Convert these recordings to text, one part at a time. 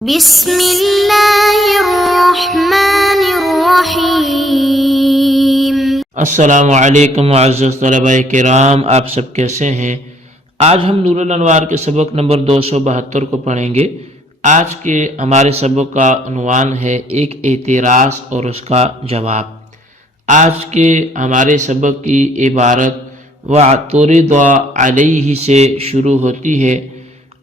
بسم اللہ الرحمن الرحیم۔ السلام علیکم معزز طلباء کرام، آپ سب کیسے ہیں؟ آج ہم نور الانوار کے سبق نمبر 272 کو پڑھیں گے۔ آج کے ہمارے سبق کا عنوان ہے ایک اعتراض اور اس کا جواب۔ آج کے ہمارے سبق کی عبارت وَاعْتُرِضَ عَلَيْهِ سے شروع ہوتی ہے۔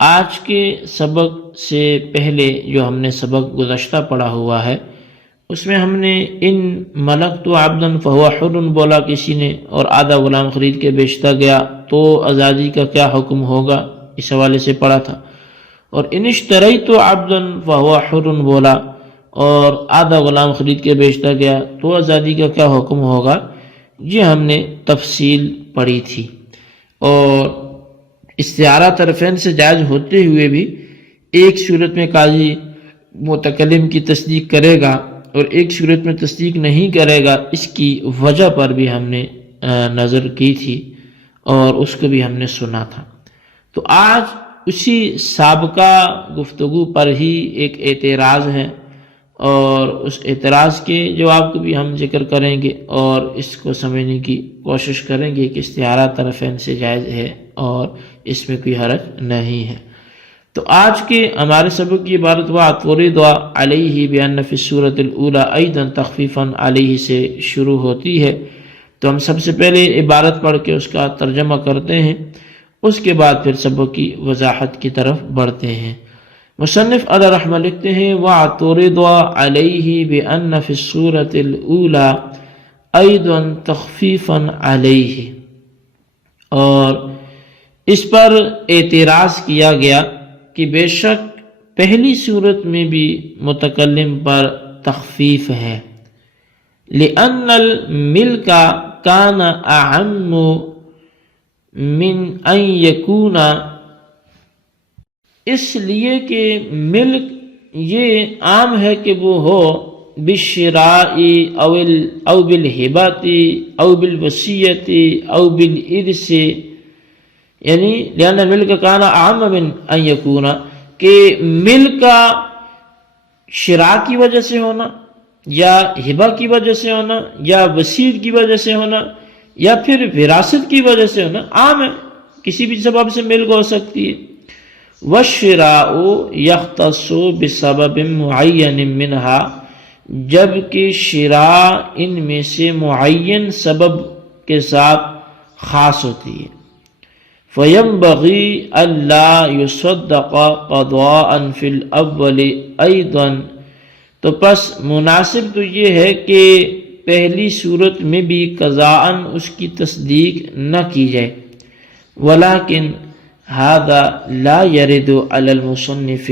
آج کے سبق سے پہلے جو ہم نے سبق گزشتہ پڑھا ہوا ہے اس میں ہم نے ان ملکت عبدا فہو حر بولا کسی نے، اور آدھا غلام خرید کے بیچتا گیا تو آزادی کا کیا حکم ہوگا، اس حوالے سے پڑھا تھا۔ اور ان اشتریت عبدا فہو حر بولا اور آدھا غلام خرید کے بیچتا گیا تو آزادی کا کیا حکم ہوگا، یہ ہم نے تفصیل پڑھی تھی۔ اور استعارہ طرفین سے جائز ہوتے ہوئے بھی ایک صورت میں قاضی متکلم کی تصدیق کرے گا اور ایک صورت میں تصدیق نہیں کرے گا، اس کی وجہ پر بھی ہم نے نظر کی تھی اور اس کو بھی ہم نے سنا تھا۔ تو آج اسی سابقہ گفتگو پر ہی ایک اعتراض ہے اور اس اعتراض کے جواب کو بھی ہم ذکر کریں گے اور اس کو سمجھنے کی کوشش کریں گے کہ استعارہ طرفین سے جائز ہے اور اس میں کوئی حرج نہیں ہے۔ تو آج کے ہمارے سبق کی عبارت وَاعْتُرِضَ عَلَيْهِ بِأَنَّ فِي السُّورَةِ الْأُولَىٰ أَيْضًا تَخْفِيفًا عَلَيْهِ سے شروع ہوتی ہے۔ تو ہم سب سے پہلے عبارت پڑھ کے اس کا ترجمہ کرتے ہیں، اس کے بعد پھر سبق کی وضاحت کی طرف بڑھتے ہیں۔ مصنف علیہ رحمہ لکھتے ہیں وَاعْتُرِضَ عَلَيْهِ بِأَنَّ فِي السُّورَةِ الْأُولَىٰ أَيْضًا تَخْفِيفًا عَلَيْهِ، اور اس پر اعتراض کیا گیا کہ بے شک پہلی صورت میں بھی متکلم پر تخفیف ہے۔ لِأَنَّ الْمِلْكَ كَانَ أَعَمُّ مِنْ أَنْ يَكُونَ، اس لیے کہ ملک یہ عام ہے کہ وہ ہو بالشراء او بالہبات او بالوصیت او بالارث، یعنی لأن الملک کان اعم من ان یکون، کہ ملک کا شراء کی وجہ سے ہونا یا ہبہ کی وجہ سے ہونا یا وصیت کی وجہ سے ہونا یا پھر وراثت کی وجہ سے ہونا عام ہے، کسی بھی سبب سے ملک ہو سکتی ہے۔ والشراء یختص بسبب معین منہا، جبکہ شراء ان میں سے معین سبب کے ساتھ خاص ہوتی ہے۔ فَيَنْبَغِي أَلَّا يُصَدَّقَ قَضَاءً فِي الْأَوَّلِ أَيْضًا، تو پس مناسب تو یہ ہے کہ پہلی صورت میں بھی قضاءً اس کی تصدیق نہ کی جائے۔ وَلَكِنْ هَذَا لَا يَرِدُ عَلَى الْمُصَنِّفِ،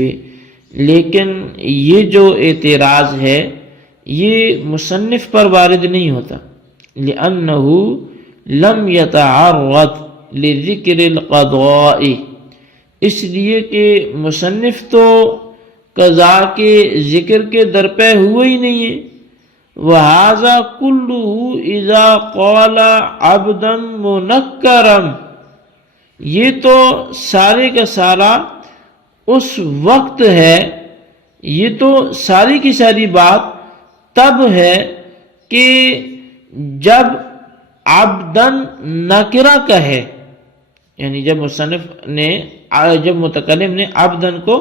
لیکن یہ جو اعتراض ہے یہ مصنف پر وارد نہیں ہوتا، لِأَنَّهُ لَمْ يَتَعَرَّضْ لذکر القضاء، اس لیے کہ مصنف تو قضاء کے ذکر کے درپے ہوئے ہی نہیں ہے۔ وَهَذَا كُلُّهُ إِذَا قَالَ عَبْدًا مُنَكَّرًا، یہ تو سارے کا سارا اس وقت ہے، یہ تو ساری کی ساری بات تب ہے کہ جب عبدن نکرہ کہے، یعنی جب متکلم نے عبدن کو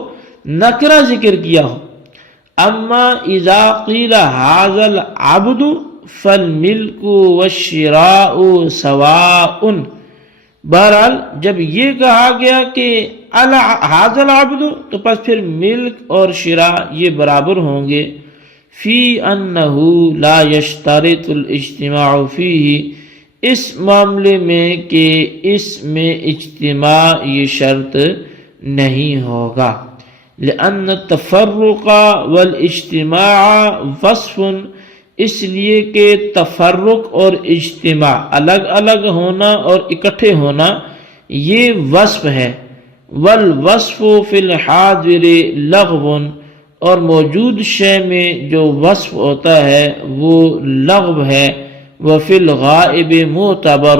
نکرہ ذکر کیا ہو۔ اما اذا قیل ھذا العبد فالملک والشراء سواء، بہرحال جب یہ کہا گیا کہ ھذا العبد، تو پس پھر ملک اور شراء یہ برابر ہوں گے۔ فی انہ لا یشترط الاجتماع فیہ، اس معاملے میں کہ اس میں اجتماع یہ شرط نہیں ہوگا۔ لأن التفرق والاجتماع وصف، اس لیے کہ تفرق اور اجتماع الگ الگ ہونا اور اکٹھے ہونا یہ وصف ہے۔ والوصف فی الحاضر لغو، اور موجود شے میں جو وصف ہوتا ہے وہ لغو ہے۔ وفی الغائب معتبر،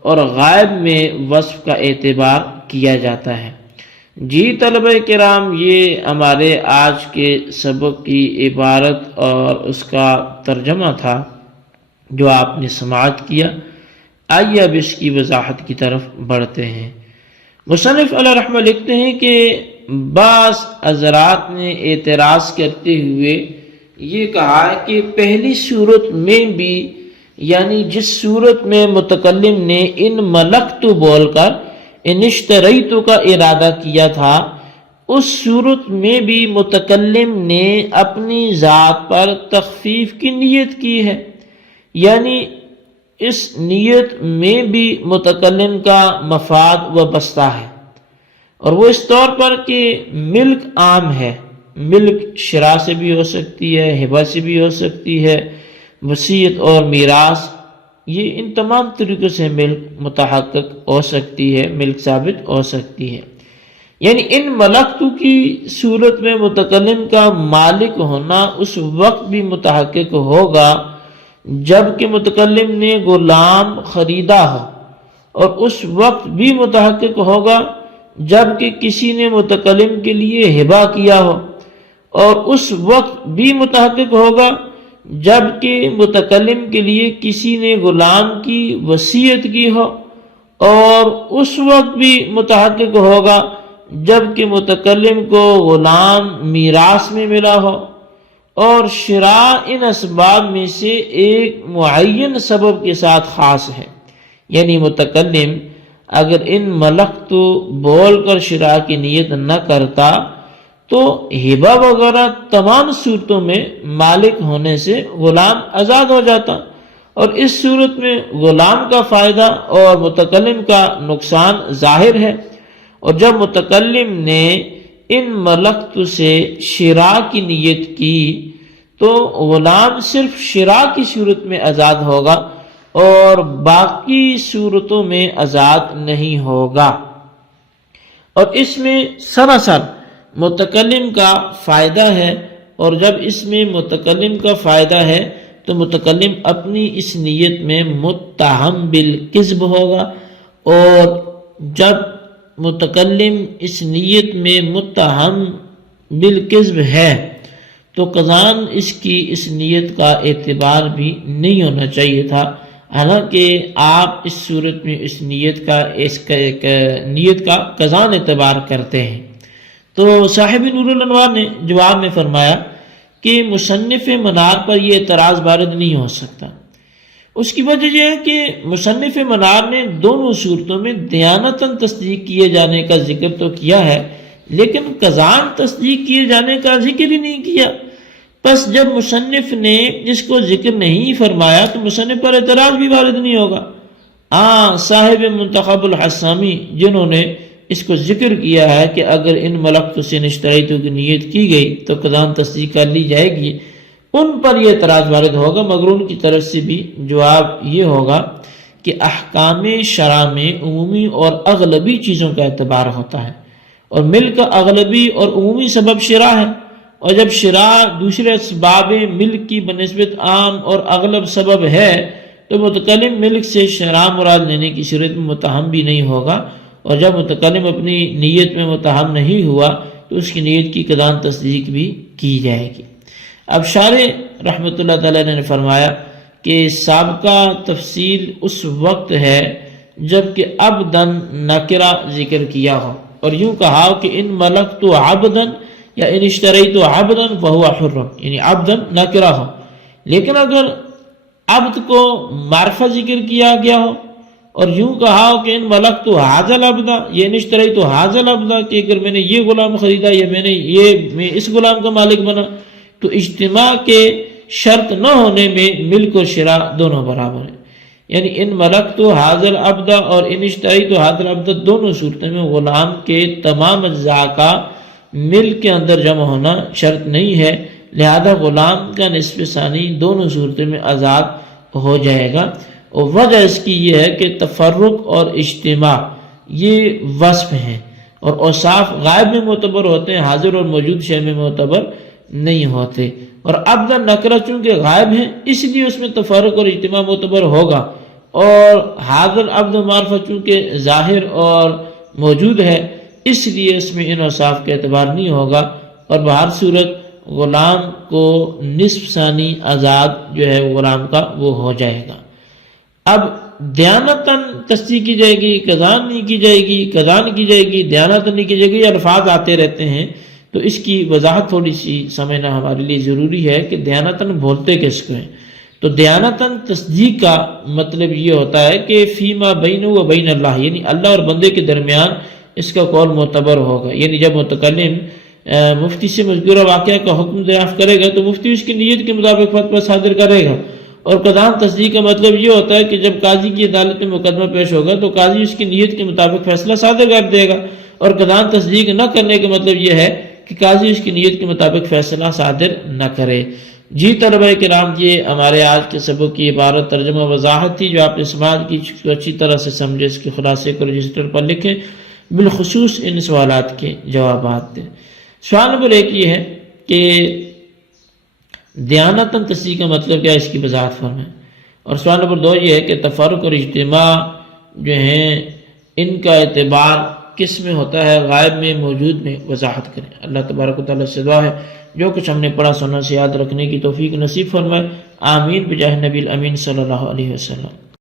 اور غائب میں وصف کا اعتبار کیا جاتا ہے۔ جی طلبہ کرام، یہ ہمارے آج کے سبق کی عبارت اور اس کا ترجمہ تھا جو آپ نے سماعت کیا۔ آئیے اب اس کی وضاحت کی طرف بڑھتے ہیں۔ مصنف علیہ رحمہ لکھتے ہیں کہ بعض حضرات نے اعتراض کرتے ہوئے یہ کہا کہ پہلی صورت میں بھی، یعنی جس صورت میں متکلم نے ان ملکتو بول کر ان اشتریتو کا ارادہ کیا تھا، اس صورت میں بھی متکلم نے اپنی ذات پر تخفیف کی نیت کی ہے، یعنی اس نیت میں بھی متکلم کا مفاد وابستہ ہے، اور وہ اس طور پر کہ ملک عام ہے، ملک شراء سے بھی ہو سکتی ہے، ہبہ سے بھی ہو سکتی ہے، وصیت اور میراث، یہ ان تمام طریقوں سے ملک متحقق ہو سکتی ہے، ملک ثابت ہو سکتی ہے۔ یعنی ان ملکتو کی صورت میں متکلم کا مالک ہونا اس وقت بھی متحقق ہوگا جب کہ متکلم نے غلام خریدا ہو، اور اس وقت بھی متحقق ہوگا جب کہ کسی نے متکلم کے لیے ہبہ کیا ہو، اور اس وقت بھی متحقق ہوگا جب کہ متکلم کے لیے کسی نے غلام کی وصیت کی ہو، اور اس وقت بھی متحقق ہوگا جب کہ متکلم کو غلام میراث میں ملا ہو، اور شراء ان اسباب میں سے ایک معین سبب کے ساتھ خاص ہے۔ یعنی متکلم اگر ان ملکتو بول کر شراء کی نیت نہ کرتا تو ہبہ وغیرہ تمام صورتوں میں مالک ہونے سے غلام آزاد ہو جاتا، اور اس صورت میں غلام کا فائدہ اور متکلم کا نقصان ظاہر ہے۔ اور جب متکلم نے ان ملکتو سے شراء کی نیت کی تو غلام صرف شراء کی صورت میں آزاد ہوگا اور باقی صورتوں میں آزاد نہیں ہوگا، اور اس میں سراسر متکلم کا فائدہ ہے۔ اور جب اس میں متکلم کا فائدہ ہے تو متکلم اپنی اس نیت میں متہم بالکذب ہوگا، اور جب متکلم اس نیت میں متہم بالکذب ہے تو قضاً اس کی اس نیت کا اعتبار بھی نہیں ہونا چاہیے تھا، حالانکہ آپ اس صورت میں اس نیت کا قضاً اعتبار کرتے ہیں۔ تو صاحب نور الانوار نے جواب میں فرمایا کہ مصنف منار پر یہ اعتراض وارد نہیں ہو سکتا۔ اس کی وجہ یہ ہے کہ مصنف منار نے دونوں صورتوں میں دیانتاً تصدیق کیے جانے کا ذکر تو کیا ہے، لیکن قضاً تصدیق کیے جانے کا ذکر ہی نہیں کیا۔ پس جب مصنف نے اس کو ذکر نہیں فرمایا تو مصنف پر اعتراض بھی وارد نہیں ہوگا۔ صاحب منتخب الحسامی جنہوں نے اس کو ذکر کیا ہے کہ اگر ان ملکتو سے اشتریتو کی نیت کی گئی تو قضاً تصدیق کر لی جائے گی، ان پر یہ اعتراض وارد ہوگا، مگر ان کی طرف سے بھی جواب یہ ہوگا کہ احکام شرع میں عمومی اور اغلبی چیزوں کا اعتبار ہوتا ہے، اور ملک کا اغلبی اور عمومی سبب شرع ہے، اور جب شرع دوسرے اسباب ملک کی بنسبت عام اور اغلب سبب ہے تو متکلم ملک سے شرع مراد لینے کی صورت میں متہم بھی نہیں ہوگا، اور جب متکلم اپنی نیت میں متہم نہیں ہوا تو اس کی نیت کی قضاً تصدیق بھی کی جائے گی۔ اب شارح رحمۃ اللہ تعالیٰ نے فرمایا کہ سابقہ تفصیل اس وقت ہے جب کہ عبدن نکرہ ذکر کیا ہو، اور یوں کہا کہ ان ملکتو عبدن یا ان اشتریتو عبدن فہو حر، یعنی عبدن نکرہ ہو، لیکن اگر عبد کو معرفہ ذکر کیا گیا ہو اور یوں کہا ہو کہ ان ملکتو ھذا العبد یا ان اشتریتو ھذا العبد، کہ اگر میں نے یہ غلام خریدا یا میں اس غلام کا مالک بنا، تو اجتماع کے شرط نہ ہونے میں ملک و شراء دونوں برابر ہیں۔ یعنی ان ملکتو ھذا العبد اور ان اشتریتو ھذا العبد دونوں صورتوں میں غلام کے تمام اجزاء کا ملک کے اندر جمع ہونا شرط نہیں ہے، لہذا غلام کا نصف ثانی دونوں صورتوں میں آزاد ہو جائے گا۔ اور وجہ اس کی یہ ہے کہ تفرق اور اجتماع یہ وصف ہیں، اور اوصاف غائب میں معتبر ہوتے ہیں، حاضر اور موجود شے میں معتبر نہیں ہوتے، اور عبد نکرہ چونکہ غائب ہیں اس لیے اس میں تفرق اور اجتماع معتبر ہوگا، اور حاضر عبد معرفہ چونکہ ظاہر اور موجود ہے اس لیے اس میں انصاف کا اعتبار نہیں ہوگا، اور بہر صورت غلام کو نصف ثانی آزاد جو ہے غلام کا وہ ہو جائے گا۔ اب دیانتاً تصدیق کی جائے گی، قضاءً نہیں کی جائے گی، قضاءً کی جائے گی، دیانتاً نہیں کی جائے گی، یہ الفاظ آتے رہتے ہیں، تو اس کی وضاحت تھوڑی سی سمجھنا ہمارے لیے ضروری ہے کہ دیانتاً بولتے کس کو ہیں۔ تو دیانتاً تصدیق کا مطلب یہ ہوتا ہے کہ فیما بینہ و بین اللہ، یعنی اللہ اور بندے کے درمیان اس کا قول معتبر ہوگا، یعنی جب متکلم مفتی سے مذکورہ واقعہ کا حکم دریافت کرے گا تو مفتی اس کی نیت کے مطابق فتویٰ صادر کرے گا، اور قضاء تصدیق کا مطلب یہ ہوتا ہے کہ جب قاضی کی عدالت میں مقدمہ پیش ہوگا تو قاضی اس کی نیت کے مطابق فیصلہ صادر کر دے گا، اور قضاء تصدیق نہ کرنے کا مطلب یہ ہے کہ قاضی اس کی نیت کے مطابق فیصلہ صادر نہ کرے۔ جی طلبہ کرام، یہ ہمارے آج کے سبق کی عبارت ترجمہ وضاحت تھی جو آپ نے سماعت کی، اچھی طرح سے سمجھے، اس کے خلاصے کو رجسٹر پر لکھیں، بالخصوص ان سوالات کے جوابات دیں۔ سوال نمبر 1 یہ ہے کہ دیانتاً تصدیق کا مطلب کیا ہے، اس کی وضاحت فرمائیں، اور سوال نمبر 2 یہ ہے کہ تفرق اور اجتماع جو ہیں ان کا اعتبار کس میں ہوتا ہے، غائب میں، موجود میں، وضاحت کریں۔ اللہ تبارک و تعالیٰ سے دعا ہے جو کچھ ہم نے پڑھا سنا سے یاد رکھنے کی توفیق نصیب فرمائے، آمین بجاہ نبی الامین صلی اللہ علیہ وسلم۔